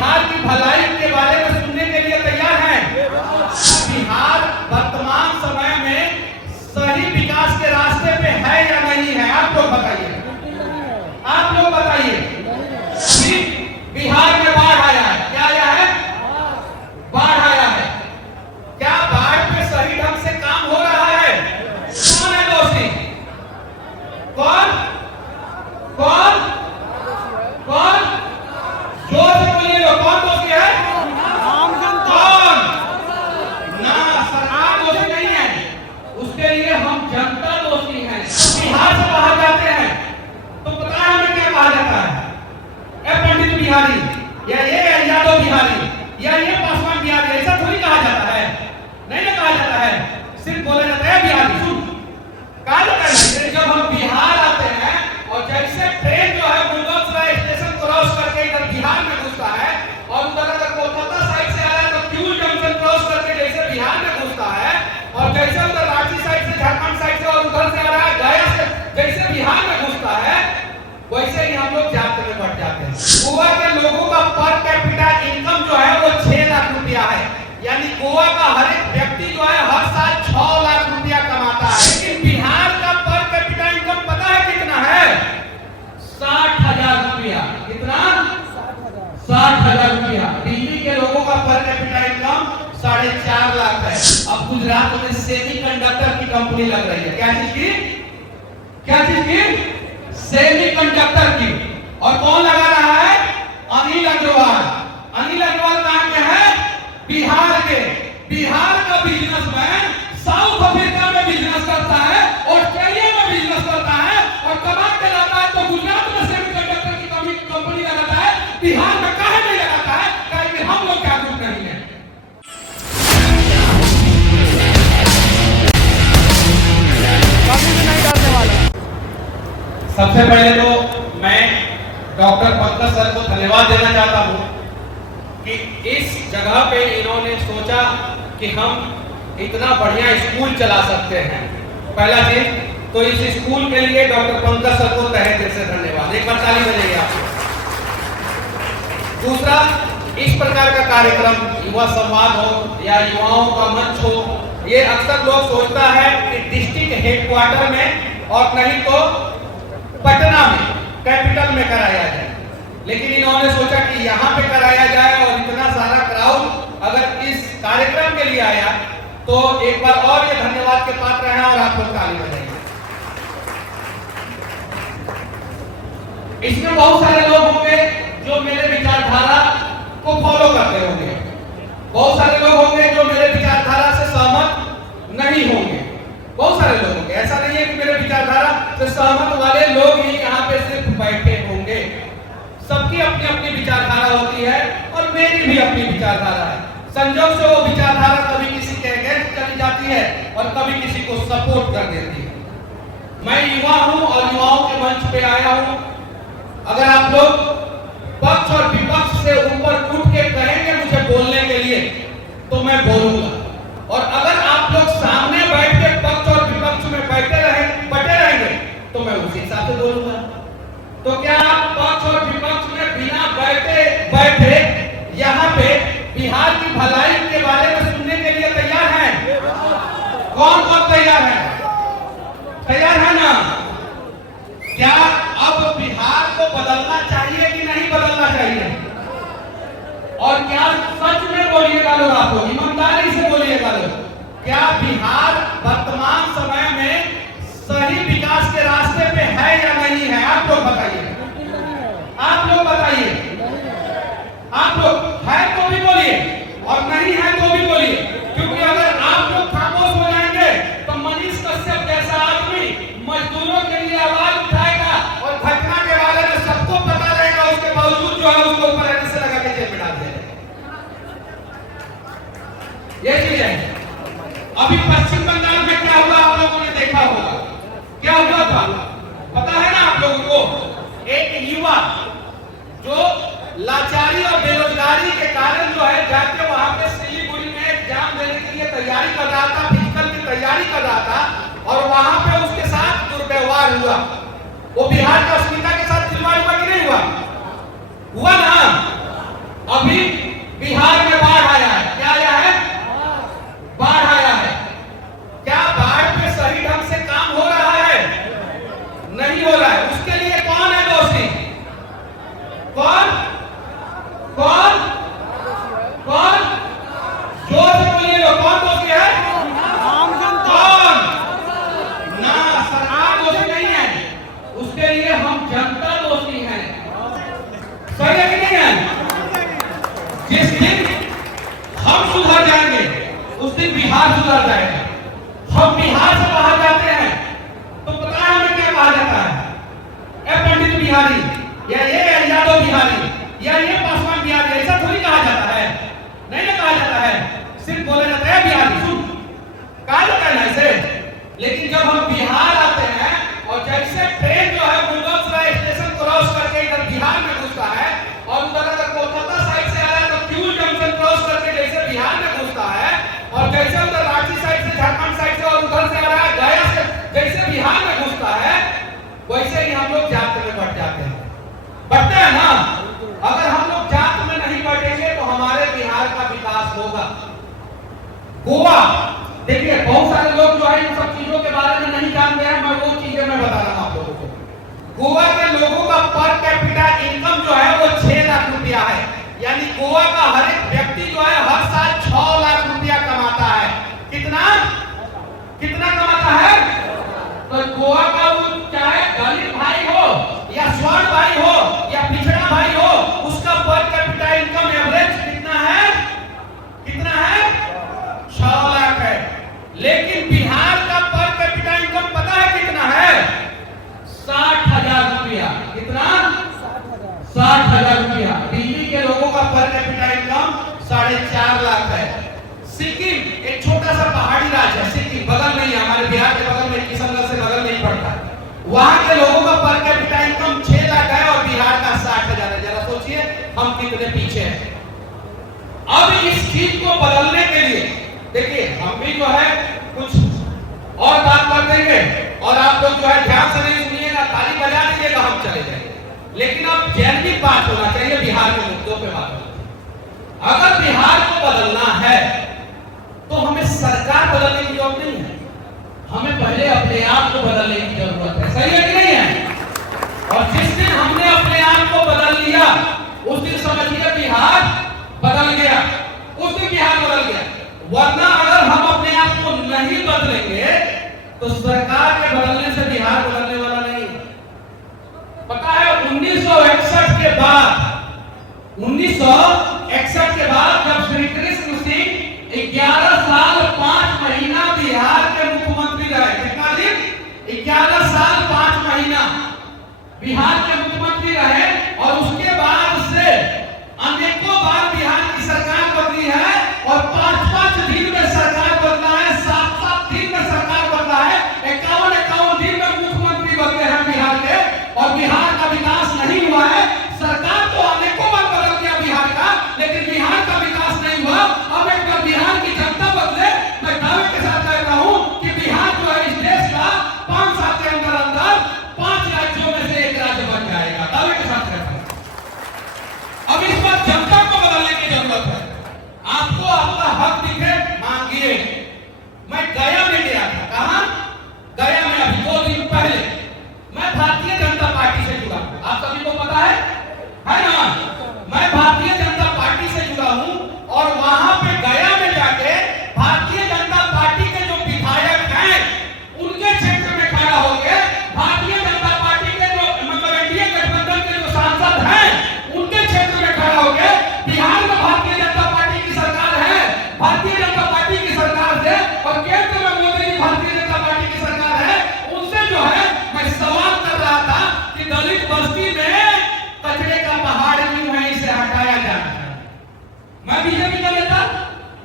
बिहार की भलाई के बारे में सुनने के लिए तैयार हैं? बिहार वर्तमान समय में सही विकास के रास्ते पे है या नहीं है? आप लोग बताइए, आप लोग बताइए। बिहार में बाढ़ आया है, क्या आया है? बाढ़ आया है। क्या बाढ़ पे सही ढंग से काम हो रहा है? कौन है दोषी? कौन कौन कौन? जोर से बोलिए लो, कौन दोषी है? आम जनता। कौन? ना, सरकार दोषी नहीं है, उसके लिए हम जनता दोषी हैं। बिहार से बाहर जाते हैं तो पता है हमें क्या कहा जाता है? पंडित बिहारी, या ये यादव बिहारी, या ये पासवान बिहारी, ऐसा थोड़ी कहा जाता है। नहीं ना कहा जाता है, सिर्फ बोला जाता है बिहारी। सुन, कहा जाता है जब हम बिहार आते हैं और जैसे ट्रेन जो है मुगलसराय स्टेशन क्रॉस करके इधर बिहार में घुसता है और उधर अगर कोलकाता साइड से आ रहा है तो क्यूल जंक्शन क्रॉस करके जैसे बिहार में घुसता है, और जैसे उधर रांची साइड से, झारखंड साइड से और उधर से आ रहा है गया से, जैसे बिहार में घुसता है, वैसे ही हम लोग जाते में बढ़ जाते हैं। गोवा के लोगों का पर कैपिटा इनकम जो है वो 6 लाख रुपया है, यानी गोवा का हर एक व्यक्ति जो है हर साल 6 लाख रुपया कमाता है। लेकिन बिहार का पर कैपिटा इनकम पता है कितना है? 60,000 रुपया। कितना? 60,000 रुपया। दिल्ली के लोगों का पर कैपिटा इनकम 4.5 लाख है। अब गुजरात में सेमीकंडक्टर की कंपनी लग रही है। क्या चीज की? क्या चीज की? सेमीकंडक्टर की। और कौन लगा रहा है? अनिल अग्रवाल। अनिल अग्रवाल कहां के हैं? बिहार के। बिहार का बिजनेसमैन साउथ अफ्रीका में बिजनेस करता है, ऑस्ट्रेलिया में बिजनेस करता है और कमा के लाता है, तो गुजरात में सेमीकंडक्टर की कंपनी लगाता है, बिहार में काहे नहीं लगाता है? क्योंकि हम लोग जागरूक नहीं है। कभी भी नहीं डालने वाला। सबसे पहले तो मैं डॉक्टर पंकज सर को धन्यवाद देना चाहता हूं कि इस जगह पे इन्होंने सोचा कि हम इतना बढ़िया स्कूल चला सकते हैं। पहला चीज तो इस स्कूल के लिए डॉक्टर पंकज सर को तहे दिल से धन्यवाद। एक बार ताली बजाइए आप। दूसरा, इस प्रकार का कार्यक्रम, युवा संवाद हो या युवाओं का मंच हो, ये अक्सर लोग सोचता है कि डिस्ट्रिक्ट हेडक्वार्टर में और नहीं तो पटना में, कैपिटल में कराया जाए, लेकिन इन्होंने सोचा कि यहाँ पे कराया जाए और इतना सारा क्राउड अगर इस कार्यक्रम के लिए आया तो एक बार और ये धन्यवाद के पात्र हैं और आप लोग ताली बजाइए। इसमें बहुत सारे लोग होंगे जो मेरे विचारधारा को फॉलो करते होंगे, बहुत सारे लोग होंगे जो मेरे विचारधारा से सहमत नहीं होंगे, बहुत सारे लोग होंगे। ऐसा नहीं है कि मेरे विचारधारा से सहमत वाले लोग ही यहाँ पे सिर्फ बैठे होंगे। सबकी अपनी अपनी विचारधारा होती है और मेरी भी अपनी विचारधारा है। संयोग से वो विचारधारा कभी किसी के अगेंस्ट चली जाती है और कभी किसी को सपोर्ट कर देती है। मैं युवा हूँ और युवाओं के मंच पे आया हूँ। अगर आप लोग पक्ष और विपक्ष से ऊपर उठ के कहेंगे मुझे बोलने के लिए तो मैं बोलूंगा, और अगर आप लोग सामने बैठ के पक्ष और विपक्ष में बटे रहेंगे तो मैं उसी हिसाब से बोलूंगा। तो क्या आप पक्ष और विपक्ष में बिना बैठे यहाँ पे बिहार की भलाई के बारे में सुनने के लिए तैयार हैं? कौन कौन तैयार है? तैयार है ना? क्या अब बिहार को बदलना चाहिए कि नहीं बदलना चाहिए? और क्या सच में बोलिएगा लोग, आप लोग ईमानदारी से बोलिएगा लोग, क्या बिहार वर्तमान समय में सही विकास के रास्ते पे है या नहीं है? आप लोग बताइए, आप लोग बताइए। आप लोग है तो भी बोलिए और नहीं है तो भी बोलिए, क्योंकि अगर आप लोग खामोश हो जाएंगे तो मनीष कश्यप जैसा आदमी मजदूरों के लिए आवाज उठाएगा और घटना के बारे में सबको पता रहेगा, उसके बावजूद जो है उसको ऊपर ऐसे से लगा के जेल में डाल देगा। ये चीज है। अभी पश्चिम बंगाल में क्या हुआ आप लोगों ने देखा होगा। क्या हुआ था पता है ना आप लोगों को? एक युवा जो लाचारी और बेरोजगारी के कारण जो है जाके वहां पे सिलीगुड़ी में एग्जाम देने के लिए तैयारी कर रहा था, फिजिकल की तैयारी कर रहा था, और वहां पे उसके साथ दुर्व्यवहार हुआ। वो बिहार के अस्मिता के साथ खिलवाड़ हुआ कि नहीं हुआ? हुआ ना। अभी जिस दिन हम सुधर जाएंगे उस दिन बिहार सुधर जाएगा। हम बिहार से बाहर जाते हैं तो पता है हमें क्या कहा जाता है? ए पंडित बिहारी, या ये यादव बिहारी, या ये पासवान बिहारी, ऐसा थोड़ी कहा जाता है। नहीं ना कहा जाता है, सिर्फ बोला जाता है बिहारी, सुन कहा जाता है ना ऐसे। लेकिन जब हम बिहार आते हैं और जैसे ट्रेन जो है मुगलसराय स्टेशन क्रॉस करके इधर बिहार में घुसता है और उधर अगर कोलकाता साइड से आ रहा है तो क्यूल जंक्शन क्रॉस करके जैसे बिहार में घुसता है, और जैसे उधर रांची साइड से, झारखंड साइड से और उधर से आ रहा है गया से जैसे बिहार में घुसता है, वैसे ही हम लोग जात में बढ़ जाते हैं। बढ़ते हैं ना? अगर हम लोग जात में नहीं बढ़ेंगे तो हमारे बिहार का विकास होगा। गोवा देखिए, बहुत सारे लोग जो है इन सब चीजों के बारे में नहीं जानते हैं, मैं वो चीजें मैं बता रहा हूं आप लोगों को। गोवा के लोगों का पर कैपिटा इनकम जो है वो 6 लाख रुपया है। यानी गोवा का हर एक व्यक्ति जो है हर साल 6 लाख रुपया कमाता है। कितना कितना कमाता है? तो गोवा का वो चाहे दलित भाई हो या स्वर्ण भाई हो या पिछड़ा भाई हो, उसका पर कैपिटा इनकम एवरेज कितना है? कितना है? 6 लाख है। लेकिन बिहार का पर कैपिटा इनकम पता है कितना है? 60,000 रुपया। कितना? 60,000 रुपया। दिल्ली के लोगों का पर कैपिटा इनकम 4.5 लाख है। सिक्किम एक छोटा सा पहाड़ी राज्य है, सिक्किम बगल में ही, हमारे बिहार के बगल में, किशनगंज से बगल में ही पड़ता है। वहां के लोगों का पर कैपिटा इनकम 6 लाख है और बिहार का 60,000 है। जरा सोचिए हम कितने पीछे हैं। अब इस चीज को बदलने के लिए देखिए हम भी जो है कुछ और बात कर देंगे और आप लोग जो है ध्यान से नहीं सुनिएगा, ताली बजा दीजिएगा, हम चले जाएंगे। लेकिन अब जेन्युइन बात होना चाहिए, बिहार के मुद्दों पे बात होना चाहिए। अगर बिहार को बदलना है तो हमें सरकार बदलने की जरूरत नहीं है, हमें पहले अपने आप को बदलने की जरूरत है। सही है कि नहीं है? और जिस दिन हमने अपने आप को बदल लिया उस दिन समझिए बिहार बदल गया, उस दिन बिहार बदल गया। वरना अगर हम अपने आप को नहीं बदलेंगे तो सरकार के बदलने से बिहार बदलने वाला नहीं। पता है 1961 के बाद, 1961 के बाद जब श्री कृष्ण सिंह 11 साल 5 महीना बिहार के मुख्यमंत्री रहे, कितना दिन? 11 साल 5 महीना बिहार के मुख्यमंत्री रहे, और उसके बाद से अनेकों बार बिहार की सरकार बदली है और 5-5 दिन में सरकार बदला है, 7-7 दिन में सरकार बदला है, 51-51 दिन में मुख्यमंत्री बदले हैं बिहार के, और बिहार का विकास नहीं हुआ है। सरकार तो अनेकों बार बदल गया बिहार का, लेकिन बिहार का विकास नहीं हुआ। अब एक बार बिहार की जनता बदले, मैं दावे के साथ कहता हूं कि बिहार जो है इस देश का 5 साल के अंदर अंदर 5 राज्यों में से एक राज्य बन जाएगा। दावे के साथ कहता हूं। अब इस बार जनता को बदलने की जरूरत है। आपको आपका हक दिखे, मांगिए। मैं गया में गया था, कहां? गया में अभी 2 दिन पहले। मैं भारतीय जनता पार्टी से जुड़ा हूं, आप सभी को पता है ना? मैं भारतीय जनता पार्टी से जुड़ा हूं और वहां पे गया में जाके भारतीय जनता पार्टी के जो विधायक हैं उनके क्षेत्र में खड़ा होकर भारतीय जनता पार्टी के जो मतलब एनडीए गठबंधन के जो सांसद हैं उनके क्षेत्र में खड़ा होकर, बिहार में भारतीय जनता पार्टी की सरकार है, भारतीय जनता पार्टी की सरकार से, और केंद्र में मोदी जी भारतीय जनता पार्टी की सरकार है, उनसे जो है मैं सवाल कर रहा था कि दलित बस्ती में कचरे का पहाड़ क्यों है, इसे हटाया जाना चाहिए। मैं बीजेपी का नेता,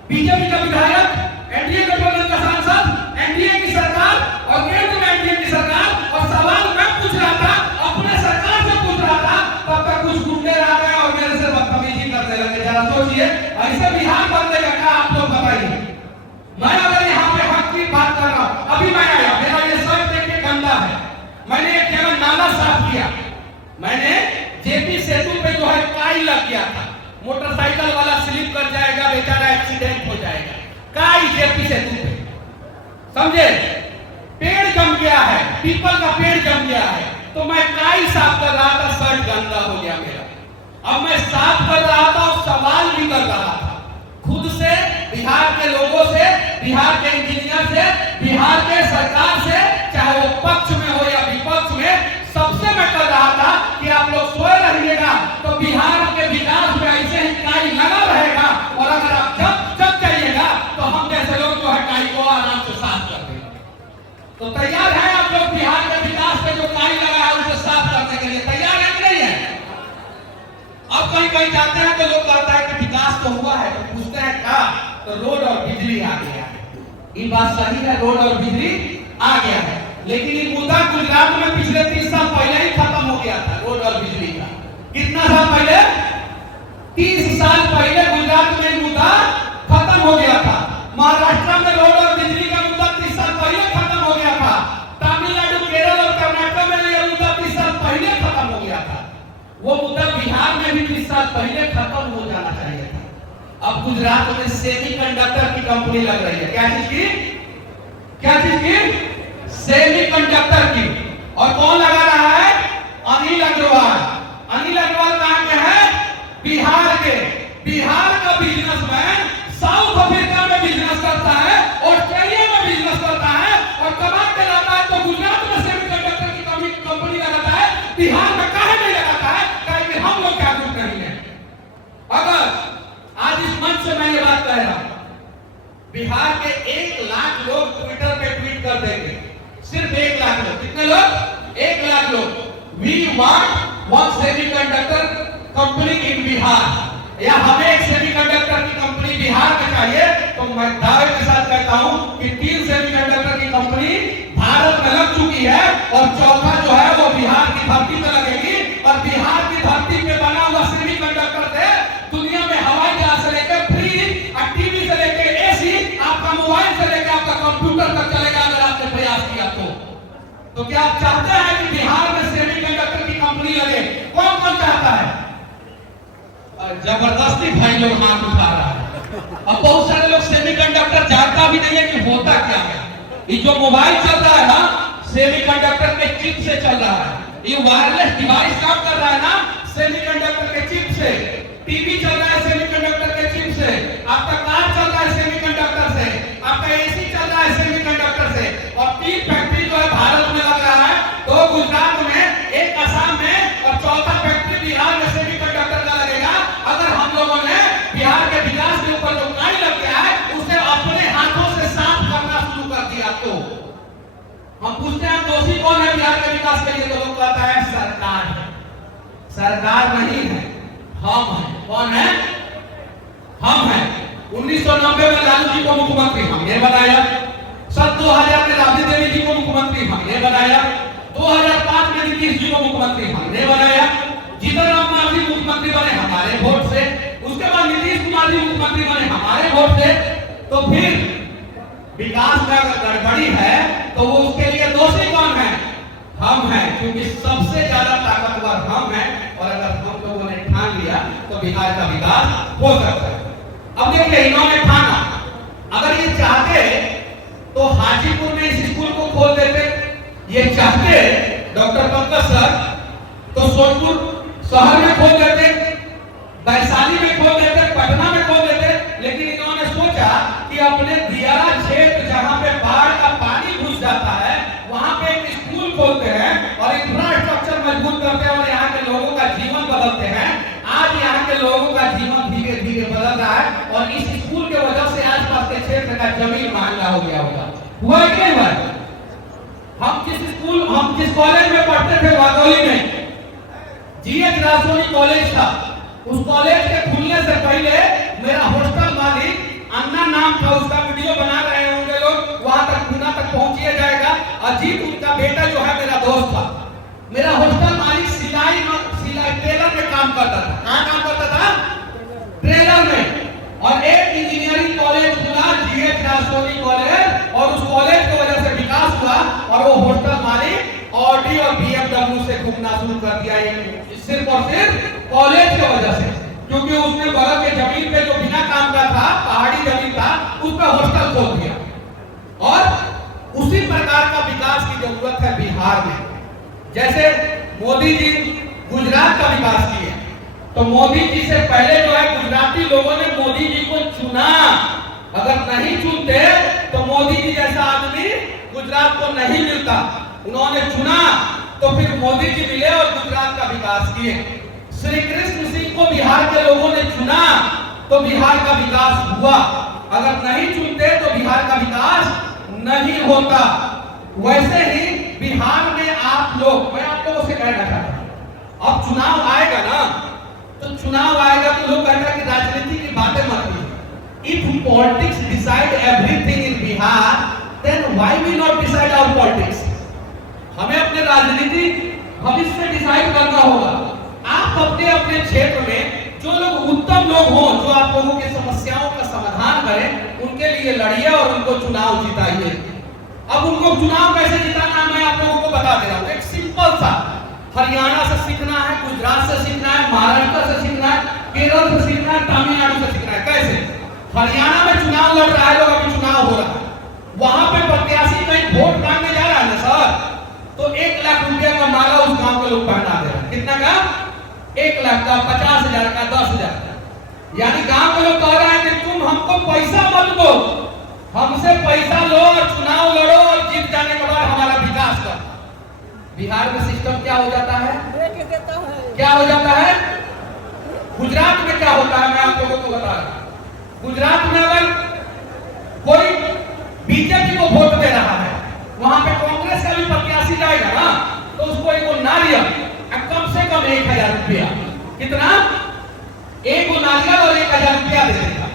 बीजेपी का विधायक, एनडीए गठबंधन का सांसद, एनडीए की सरकार और केंद्र में एनडीए की सरकार, और सवाल मैं पूछ रहा था, अपने सरकार से पूछ रहा था, तब तक कुछ गुंडे आ गए और मेरे से बदतमीजी करने लगे। जरा सोचिए ऐसे बिहार बदलेगा क्या? आप लोग बताइए। मैं अगर यहाँ पे हक की बात कर रहा हूँ, अभी मैं आया, मेरा ये शर्ट देखिए गंदा है, मैंने एक जगह नाला साफ किया, मैंने जेपी सेतु पे जो है काई लग गया था, मोटरसाइकिल वाला स्लिप कर जाएगा, बेचारा एक्सीडेंट हो जाएगा, काई जेपी सेतु पे, समझे? पेड़ जम गया है, पीपल का पेड़ जम गया है, तो मैं काई साफ कर रहा था, शर्ट गंदा हो गया मेरा। अब मैं साफ कर रहा था और सवाल भी कर रहा था खुद से, बिहार के लोगों से, बिहार के इंजीनियर से, बिहार के सरकार से, चाहे वो पक्ष में हो या विपक्ष में, सबसे मैं कर रहा था कि आप लोग सोए रहिएगा तो बिहार के विकास में ऐसे ही काई लगा रहे ये बात सही है, रोड और बिजली आ गया है, लेकिन ये मुद्दा गुजरात में पिछले 30 साल पहले ही खत्म हो गया था। रोड और बिजली का कितना साल पहले? 30 साल पहले गुजरात में मुद्दा खत्म हो गया था। महाराष्ट्र में रोड और बिजली का मुद्दा 30 साल पहले खत्म हो गया था। तमिलनाडु, केरल और कर्नाटक में यह मुद्दा 30 साल पहले खत्म हो गया था। वो मुद्दा बिहार में भी 30 साल पहले खत्म हो जाना चाहिए था। अब गुजरात में सेमीकंडक्टर की कंपनी लग रही है। क्या चीज की? क्या चीज की? सेमीकंडक्टर की। और कौन लगा रहा है? अनिल अग्रवाल। अनिल अग्रवाल कहां के हैं? बिहार के। बिहार का बिजनेसमैन साउथ अफ्रीका में बिजनेस करता है, ऑस्ट्रेलिया में बिजनेस करता है और कमा के लाता है, तो गुजरात में सेमीकंडक्टर की कंपनी लगाता है, बिहार में काहे नहीं लगाता है? क्योंकि हम लोग जागरूक नहीं है। अगर आज इस मंच से मैं ये बात कह रहा हूं, बिहार के 1 लाख लोग ट्विटर पे ट्वीट कर देंगे, सिर्फ 1 लाख लोग। कितने लोग? 1 लाख लोग। We want one semiconductor company in Bihar, या हमें एक सेमीकंडक्टर की कंपनी बिहार में चाहिए। तो मैं दावे के साथ कहता हूं कि 3 सेमीकंडक्टर की कंपनी भारत में लग चुकी है और चौथा जो है वो बिहार की धरती पे लगेगी। और बिहार की धरती पे बना हुआ सेमीकंडक्टर से दुनिया में हवाई जहाज से लेकर फ्रिज, टीवी से लेकर एसी, आपका मोबाइल से लेकर आपका कंप्यूटर तक चलेगा अगर आपने प्रयास किया तो क्या आप चाहते हैं कि बिहार में सेमीकंडक्टर की कंपनी लगे? कौन कौन चाहता है? जबरदस्ती भाई लोग हाथ उठा रहा है। अब बहुत सारे लोग सेमीकंडक्टर जानता भी नहीं है कि होता क्या है। ये जो मोबाइल चल रहा है ना, सेमीकंडक्टर के चिप से चल रहा है। ये वायरलेस डिवाइस काम कर रहा है ना, सेमीकंडक्टर के चिप से। टीवी चल रहा है सेमीकंडक्टर के चिप से। आपका कार चल रहा है सेमीकंडक्टर से। आपका एसी चल रहा है सेमीकंडक्टर से। और 3 फैक्ट्री जो है भारत में लग रहा है, 2 गुजरात में, 1 असम में और चौथा फैक्ट्री बिहार में सेमीकंडक्टर का लगेगा। अगर हम लोगों ने बिहार के विकास के ऊपर जो काई लग गया है उसे अपने हाथों से साफ करना शुरू कर दिया, तो हम पूछते हैं दोषी कौन है बिहार के विकास के लिए? तो लोग कहता है सरकार है। सरकार नहीं है, हम हैं। कौन है? हम हैं। 1990 में लालू जी को मुख्यमंत्री हमने बनाया। सन 2000 में राबड़ी देवी जी को मुख्यमंत्री हमने बनाया। 2005 में नीतीश जी को मुख्यमंत्री हमने बनाया। जीतन राम मांझी मुख्यमंत्री बने हमारे वोट से। उसके बाद नीतीश कुमार जी मुख्यमंत्री बने हमारे वोट से। तो फिर विकास में अगर गड़बड़ी है तो वो उसके लिए दोषी कौन है? हम हैं, क्योंकि सबसे ज्यादा ताकतवर हम हैं। और अगर हम लोगों ने ठान लिया तो बिहार का विकास हो सकता है। अब देखिए, इन्होंने ठाना, अगर ये चाहते तो हाजीपुर में इस स्कूल को खोल देते। ये चाहते डॉक्टर पंकज सर तो सोनपुर शहर में खोल देते, वैशाली में खोल देते, पटना में खोल देते। लेकिन इन्होंने सोचा कि अपने दियारा क्षेत्र जहां पे बाढ़ का पानी घुस जाता है वहां पे एक स्कूल खोलते हैं और इंफ्रास्ट्रक्चर मजबूत करते हैं और यहाँ के लोगों का जीवन बदलते हैं। आज यहाँ के लोगों का जीवन धीरे धीरे बदल रहा है और इस स्कूल के वजह से आसपास के क्षेत्र का जमीन महंगा हो गया होगा। हुआ क्या हुआ? हम जिस कॉलेज में पढ़ते थे वादोली में, जीएच रासोनी कॉलेज था। उस कॉलेज के खुलने से पहले मेरा हॉस्टल मालिक अन्ना नाम था, उसका वीडियो बना रहे होंगे लोग, वहां तक पुणे तक पहुंचिए जाएगा। अजीत उनका बेटा जो है मेरा दोस्त था। मेरा हॉस्टल मालिक सिलाई टेलर में काम करता था। कहां काम करता था? ट्रेलर में। और एक इंजीनियरिंग कॉलेज खुला, जीएच रासोनी कॉलेज, और उस कॉलेज की वजह से विकास हुआ और वो हॉस्टल मालिक ऑडी और बीएमडब्ल्यू से घूमना शुरू कर दिया, सिर्फ और सिर्फ कॉलेज की वजह से। क्योंकि उसने बगल के जमीन पे जो बिना काम का था, पहाड़ी जमीन था, उस पर हॉस्टल खोल दिया। और उसी प्रकार का विकास की जरूरत है बिहार में। जैसे मोदी जी गुजरात का विकास किए, तो मोदी जी से पहले जो है गुजराती लोगों ने मोदी जी को चुना। अगर नहीं चुनते तो मोदी जी जैसा आदमी गुजरात को नहीं मिलता। उन्होंने चुना तो फिर मोदी जी मिले और गुजरात का विकास किए। श्री कृष्ण सिंह को बिहार के लोगों ने चुना तो बिहार का विकास हुआ। अगर नहीं चुनते तो बिहार का विकास नहीं होता। वैसे ही बिहार में आप लोग, मैं आप लोगों से कहना चाहता हूं, अब चुनाव आएगा ना, तो चुनाव आएगा तो लोग कहते हैं कि राजनीति की बातें मत कीजिए। If politics decide everything in Bihar why we not decide our politics? हमें अपने राजनीति भविष्य डिसाइड करना होगा। आप अपने अपने क्षेत्र में जो लोग उत्तम लोग हों, जो आप लोगों की समस्याओं का समाधान करें, उनके लिए लड़िए और उनको चुनाव जिताइए। अब उनको चुनाव कैसे जिताना है मैं आप लोगों को बता दे रहा हूं। एक सिंपल सा, हरियाणा से सीखना है, गुजरात से सीखना है, महाराष्ट्र से सीखना है, केरल से सीखना है, तमिलनाडु से सीखना है। कैसे? हरियाणा में चुनाव लड़ रहा है लोग, अभी चुनाव हो रहा है, वहां पे प्रत्याशी कहीं वोट मांगने जा रहा है ना सर, तो 1 लाख रुपया का माला उस गांव के लोग पहना दे रहे हैं। कितना का? 1 लाख का, 50,000 का, 10,000 का। यानी गांव के लोग कह रहे हैं कि तुम हमको पैसा मत दो, हमसे पैसा लो और चुनाव लड़ो और जीत जाने के बाद हमारा विकास करो। बिहार में सिस्टम क्या हो जाता है? क्या हो जाता है? गुजरात में क्या होता है मैं आप लोगों को बता रहा हूं। गुजरात में अगर कोई बीजेपी को वोट दे रहा है, वहां पे कांग्रेस का भी प्रत्याशी जाएगा ना, तो उसको एक नारियल कम से कम 1,000 रुपया, कितना? एक नारियल और 1,000 रुपया दे देगा।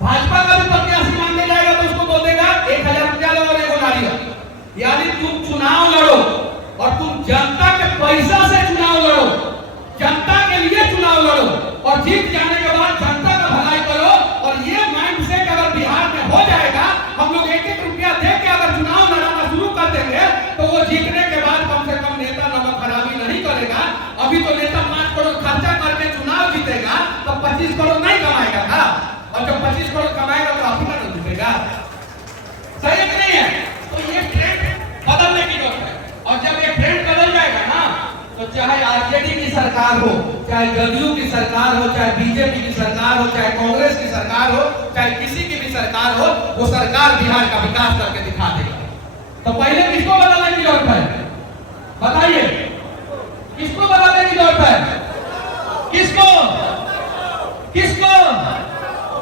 भाजपा का भी प्रत्याशी मांगने जाएगा तो उसको बोल देगा 1,000 रुपया लो और एक नारियल। यानी तुम चुनाव लड़ो और तुम जनता के पैसा से चुनाव लड़ो, जनता के लिए चुनाव लड़ो और जीत जाने के बाद जनता का भलाई करो। और ये माइंड सेट अगर बिहार में हो जाएगा, हम लोग 1-1 रुपया दे के अगर चुनाव लड़ाना शुरू कर देंगे, तो वो जीतने के बाद कम से कम नेता नमक खराबी नहीं करेगा। अभी तो नेता 5 करोड़ खर्चा करके चुनाव जीतेगा तो 25 करोड़ नहीं कमाएगा ना, और जब 25 करोड़ कमाएगा तो आप ही का जीतेगा। सही नहीं है? तो ये ट्रेंड बदलने की जरूरत है। और जब ये ट्रेंड बदल जाएगा ना, तो चाहे आरजेडी की सरकार हो, चाहे जदयू की सरकार हो, चाहे बीजेपी की सरकार हो, चाहे कांग्रेस की सरकार हो, चाहे किसी की भी सरकार हो, वो सरकार बिहार का विकास करके दिखा देगा। तो पहले किसको बदलने की जरूरत है? बताइए, किसको बदलने की जरूरत है? किसको? किसको?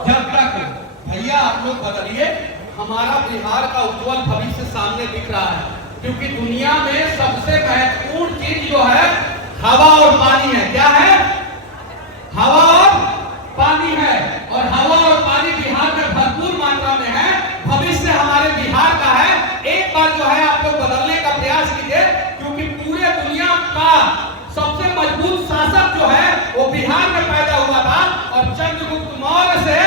जनता को। भैया आप लोग बदलिए, हमारा बिहार का उज्जवल भविष्य सामने दिख रहा है। क्योंकि दुनिया में सबसे महत्वपूर्ण चीज जो है हवा और पानी है। क्या है? हवा और पानी है, और हवा और पानी बिहार में भरपूर मात्रा में है। भविष्य हमारे बिहार का है। एक बार जो है आप लोग बदलने का प्रयास कीजिए, क्योंकि पूरे दुनिया का सबसे मजबूत शासक जो है वो बिहार में पैदा हुआ था, और चंद्रगुप्त मौर्य से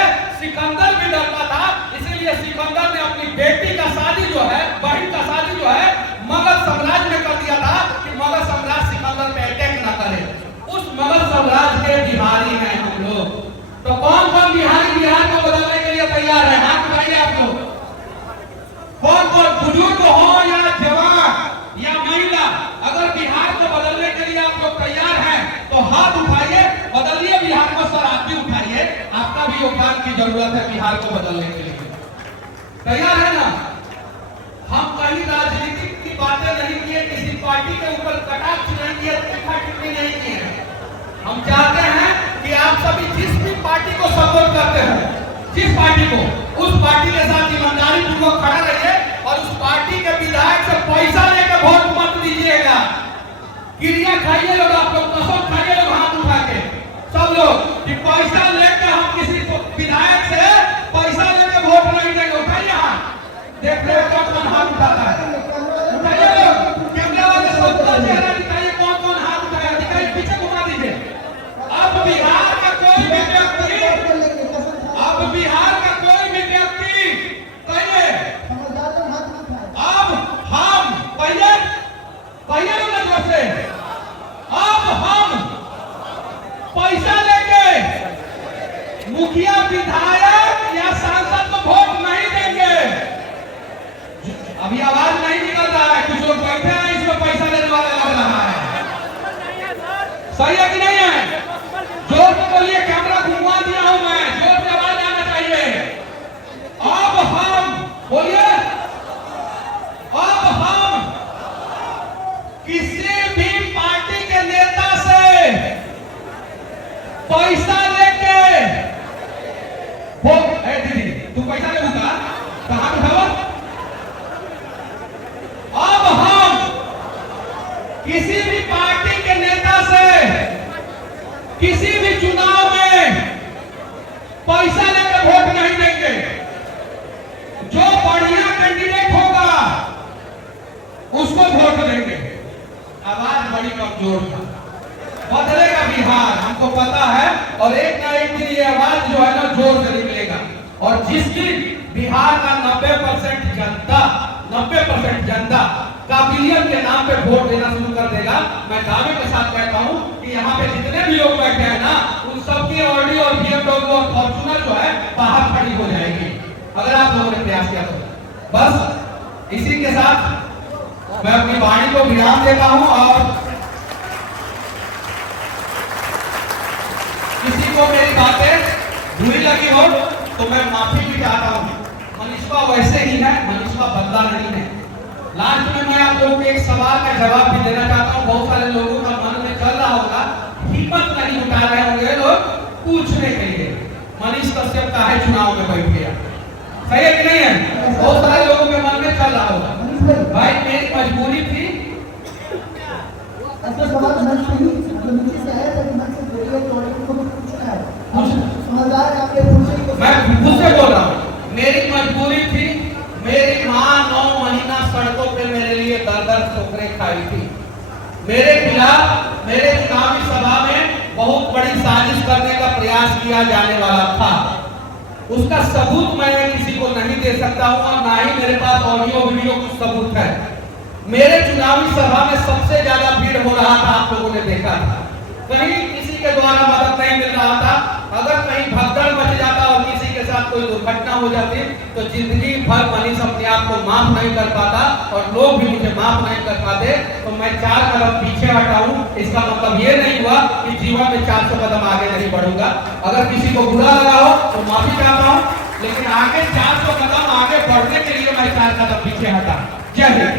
सिकंदर भी डरता था। इसीलिए सिकंदर ने अपनी बेटी का शादी जो है, बहन का शादी जो है, मगध साम्राज्य में कर दिया था कि मगध साम्राज्य सिकंदर पे अटैक न करे। उस मगध साम्राज्य के बिहारी हैं हम लोग। तो कौन कौन बिहारी बिहार को बदलने के लिए तैयार है? हाथ उठाइए आप लोग। कौन कौन, बुजुर्ग हो या जवान या महिला, अगर बिहार को बदलने के लिए आप लोग तैयार हैं तो हाथ उठाइए, बदलिए बिहार को। सर आप भी उठाइए, आपका भी योगदान की जरूरत है बिहार को बदलने के लिए। तैयार है ना? हम कहीं राजनीतिक की बातें नहीं किए, किसी पार्टी के ऊपर कटाक्ष नहीं किए, तीखा टिप्पणी नहीं की है। हम चाहते हैं कि आप सभी जिस भी पार्टी को सपोर्ट करते हैं, जिस पार्टी को, उस पार्टी के साथ ईमानदारी पूर्वक खड़ा रहिए और उस पार्टी के विधायक से पैसा लेकर वोट मत दीजिएगा। क्रिया खाइए लोग, आप लोग कसम खाइए लोग, हाथ उठा के सब लोग, कि पैसा लेकर हम किसी विधायक से पैसा लेकर वोट नहीं देंगे। उठाइए हाथ, देख रहे हो कौन हाथ उठाता है? उठाइए लोग, कैमरा वाले सबका चेहरा दिखाइए, कौन कौन हाथ उठाया, दिखाइए, पीछे घुमा दीजिए। अब बिहार का कोई भी व्यक्ति, अब बिहार का कोई भी व्यक्ति कहिए, अब हम पहले लोग से अब हम पैसा लेके मुखिया, विधायक या सांसद को वोट नहीं देंगे। अभी आवाज नहीं निकल रहा है, कुछ लोग बैठे हैं, इसमें पैसा लेने वाला लग रहा है। सही है कि नहीं है? जोर से बोलिए, कैमरा घुमा दिया हूं मैं, जोर से आवाज आना चाहिए। अब हम बोलिए, अब हम किसी भी पार्टी के नेता से पैसा लेके वो, दीदी तू पैसा ले लूंगा, कहां उठाओ? अब हम किसी भी पार्टी के नेता से कमजोर था। बदलेगा बिहार, हमको पता है, और एक ना एक दिन ये आवाज जो है ना जोर से निकलेगा। और जिस दिन बिहार का 90% जनता काबिलियत के नाम पे वोट देना शुरू कर देगा, मैं दावे के साथ कहता हूं कि यहाँ पे जितने भी लोग बैठे हैं ना, उन सबकी ऑडी और BMW और फॉर्च्यूनर जो है बाहर खड़ी हो जाएगी, अगर आप लोगों ने प्रयास किया तो। बस इसी के साथ मैं अपनी वाणी को विराम देता हूं, और किसी को मेरी बातें बुरी लगी हो तो मैं माफी भी चाहता हूं। मनीषा वैसे ही है, मनीषा बदला नहीं है। लास्ट में मैं आप लोगों को एक सवाल का जवाब भी देना चाहता हूं। बहुत सारे लोगों का मन में चल रहा होगा, हिम्मत नहीं उठा रहे होंगे लोग पूछने के लिए, मनीष कश्यप काहे चुनाव में बैठ गया। सही है कि नहीं है? बहुत सारे लोगों के मन में चल रहा होगा। भाई मेरी मजबूरी थी। ऐसा सवाल मंच पे ही नीचे से आया था कि मंच से बोलिए तो ऑडियंस को पूछना है। समझदार है आपके पूछे। मैं खुद से बोल रहा हूँ, मेरी मजबूरी थी। मेरी माँ 9 महीना सड़कों पे मेरे लिए दर-दर ठोकरें खाई थी। मेरे खिलाफ मेरे चुनावी सभा में बहुत बड़ी साजिश करने का प्रयास किया जाने वाला था। उसका सबूत मैं किसी को नहीं दे सकता हूं, और ना ही मेरे पास ऑडियो वीडियो कुछ सबूत है। मेरे चुनावी सभा में सबसे ज्यादा भीड़ हो रहा था, आप लोगों ने देखा था। कहीं किसी के द्वारा मदद नहीं मिल रहा था। अगर कहीं भगदड़ मच जाता और किसी के साथ कोई दुर्घटना हो जाती तो जिंदगी भर मनीष अपने आप को माफ नहीं कर पाता, और लोग भी मुझे माफ नहीं कर पाते। तो मैं 4 कदम पीछे हटाऊं, इसका मतलब ये नहीं हुआ कि जीवन में 400 कदम आगे नहीं बढ़ूंगा। अगर किसी को बुरा लगा हो तो माफी चाहता हूं, लेकिन आगे 400 कदम आगे बढ़ने के लिए मैं 4 कदम पीछे हटा। जय हिंद।